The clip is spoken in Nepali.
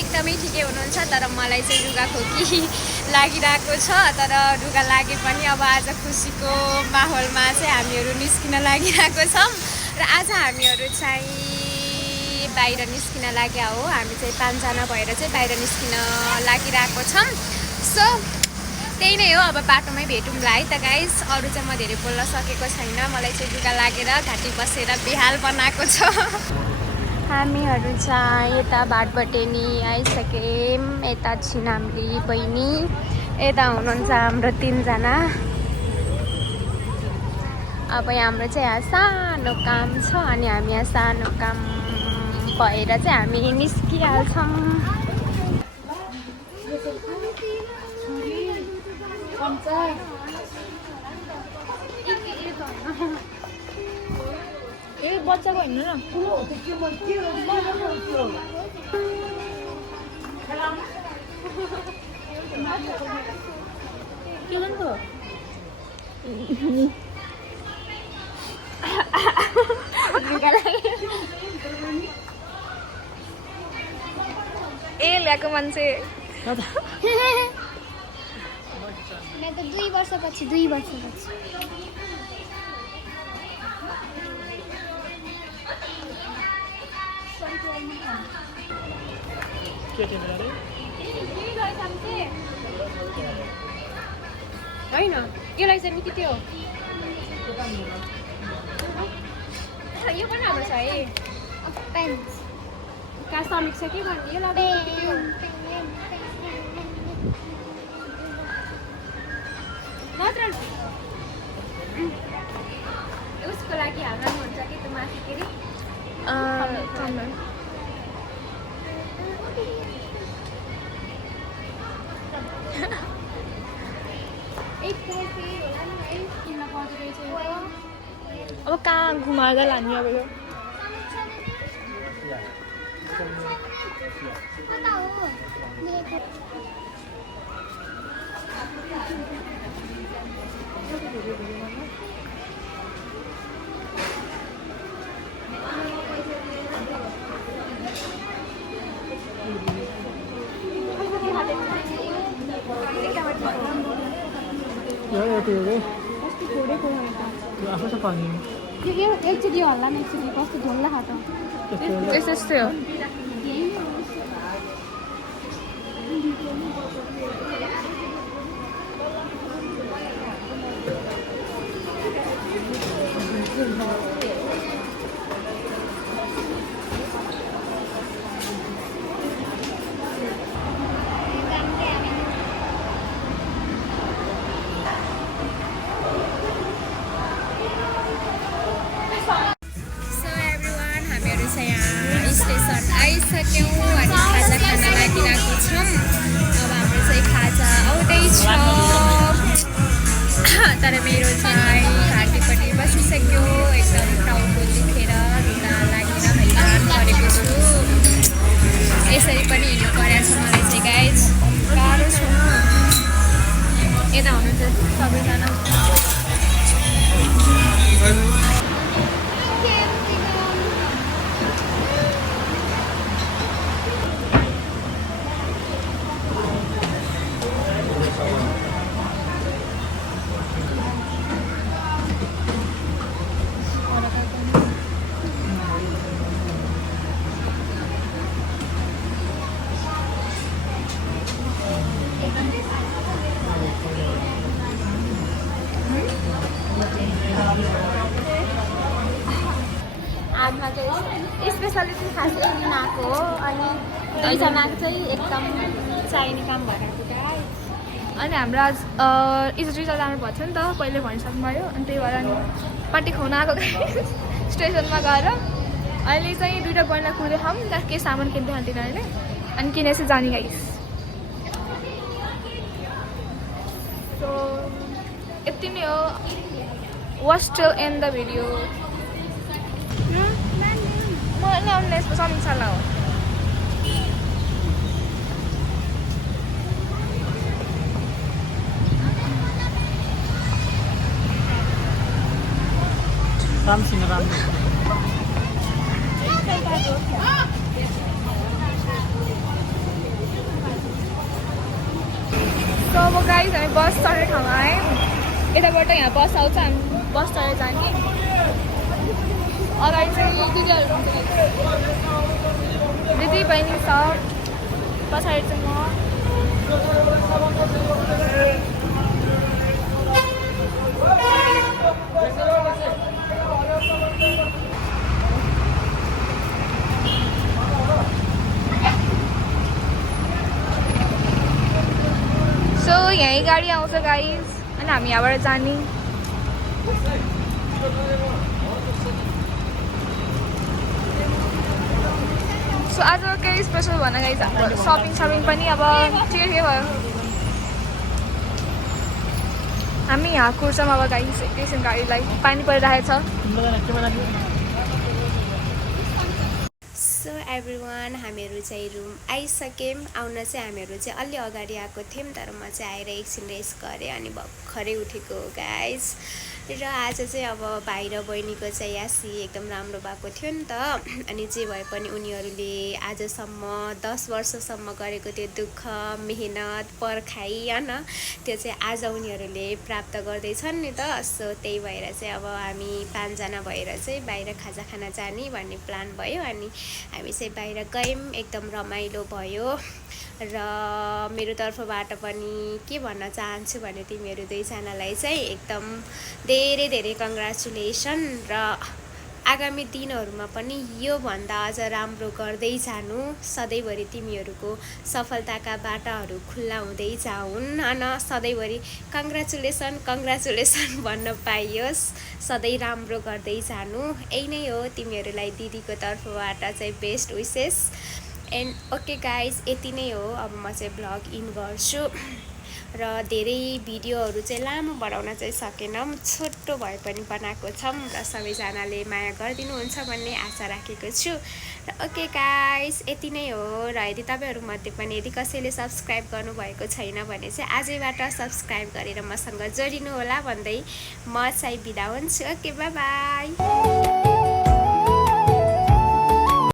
एकदमै ठिकै हुनुहुन्छ तर मलाई चाहिँ रुगा खोकी लागिरहेको छ तर रुगा लागे पनि अब आज खुसीको माहौलमा चाहिँ हामीहरू निस्किन लागिरहेको छौँ र आज हामीहरू चाहिँ बाहिर निस्किन लाग्या हो हामी चाहिँ 5 जना भएर चाहिँ बाहिर निस्किन लागिरहेको छौँ सो त्यही नै हो अब बाटोमै भेटौँला है त गाइस अरू चाहिँ म धेरै बोल्न सकेको छैन मलाई चाहिँ रुगा लागेर घाँटी बसेर बेहाल बनाएको छ हामीहरू चाहिँ यता भाटबटेनी आइसक्यौँ यता छिनाम्री बहिनी यता हुनुहुन्छ हाम्रो 3 जना अब हाम्रो चाहिँ यहाँ सानो काम छ अनि हामी यहाँ सानो काम भएर चाहिँ हामी निस्किहाल्छौँ ए बच्चाको हैन र के भन्छ ए ल्याएको मान्छे मैं तो 2 वर्षपछि 2 वर्षपछि के टिमरा रे हैन यसलाई चाहिँ नि के हो यो पनि हाम्रो छ है पेन्स का समीक्षा के भन्ने यो लाग्यो मात्र उसको लागि हाल्नु हुन्छ कि त माथि के रे अब कहाँ घुमाएर लाने अब यो पता हो मेरे यो छोडेको आफै छ पानी यो एकचोटि हल्ला न एकचोटि कस्तो ढोल्ला खातो यस्तै हो आइसक्यौँ अनि खाजा खान लागिरहेको छौँ अब हाम्रो चाहिँ खाजा आउँदैछ तर मेरो चाहिँ घाँटीपट्टि बसिसक्यो एकदम टाउको दुखेर रुगा लागेर हैरान परेको छु यसरी पनि हिँड्नु परेको छ मलाई चाहिँ गाइस गाह्रो छ यता हुनुहुन्छ सबैजना आगमा चाहिँ स्पेसली चाहिँ खास एकजना आएको हो अनि 2 जनाको चाहिँ एकदम चाहिने काम भइरहेको थियो अनि हाम्रो आज इजरी जानुभएको थियो नि त पहिले भनिसक्नु भयो अनि त्यही भएर नि पार्टी खुवाउन आएको स्टेसनमा गएर अहिले चाहिँ 2टा बहिनीलाई कुदेर खाऊँ त्यहाँ केही सामान किन्दै खान्थेन अहिले अनि किनेपछि जाने गाइस सो यति नै हो watch till and the video म ल्याउने यसमा समीक्षा हो रामसिंह राम अब गाइस हामी बस चढ्ने ठाउँमा आयौँ यताबाट यहाँ बस आउँछ हामी बस चढेर जाने अगाडि चाहिँ दिदीहरू दिदी बहिनी सब पछाडि चाहिँ म सो यहीँ गाडी आउँछ गाइस अनि हामी यहाँबाट जाने सो आज केही स्पेसल भन गाइस हाम्रो सपिङ पनि अब ठिकै भयो हामी यहाँ कुर्छौँ अब गाइस एकैछिन गाडीलाई पानी परिरहेको छ सो एभ्रिवान हामीहरू चाहिँ रुम आइसक्यौँ आउन चाहिँ हामीहरू चाहिँ अलि अगाडि आएको थियौँ तर म चाहिँ आएर एकछिन रेस्ट गरेँ अनि भर्खरै उठेको हो गाइस र आज चाहिँ अब भाइ र बहिनीको चाहिँ यासी एकदम राम्रो भएको थियो नि त अनि जे भए पनि उनीहरूले आजसम्म 10 वर्षसम्म गरेको त्यो दुःख मेहनत पर्खाइ होइन त्यो चाहिँ आज उनीहरूले प्राप्त गर्दैछन् नि त सो त्यही भएर चाहिँ अब हामी 5 जना भएर चाहिँ बाहिर खाजा खान जाने भन्ने प्लान भयो अनि हामी चाहिँ बाहिर गयौँ एकदम रमाइलो भयो र मेरो तर्फबाट पनि के भन्न चाहन्छु भने तिमीहरू दुईजनालाई चाहिँ एकदम धेरै धेरै कङ्ग्रेचुलेसन र आगामी दिनहरूमा पनि योभन्दा अझ राम्रो गर्दै जानु सधैँभरि तिमीहरूको सफलताका बाटाहरू खुल्ला हुँदै जाउन् होइन सधैँभरि कङ्ग्रेचुलेसन भन्न पाइयोस् सधैँ राम्रो गर्दै जानु यही नै हो तिमीहरूलाई दिदीको तर्फबाट चाहिँ best wishes and okay guys यति नै हो अब म चाहिँ भ्लग इन गर्छु र धेरै भिडियोहरू चाहिँ लामो बनाउन चाहिँ सकेनौँ छोटो भए पनि बनाएको छौँ र सबैजनाले माया गरिदिनुहुन्छ भन्ने आशा राखेको छु र ओके गाइस यति नै हो र यदि तपाईँहरूमध्ये पनि यदि कसैले सब्सक्राइब गर्नुभएको छैन भने चाहिँ आजैबाट सब्सक्राइब गरेर मसँग जोडिनु होला भन्दै म चाहिँ बिदा हुन्छु ओके बाई बाई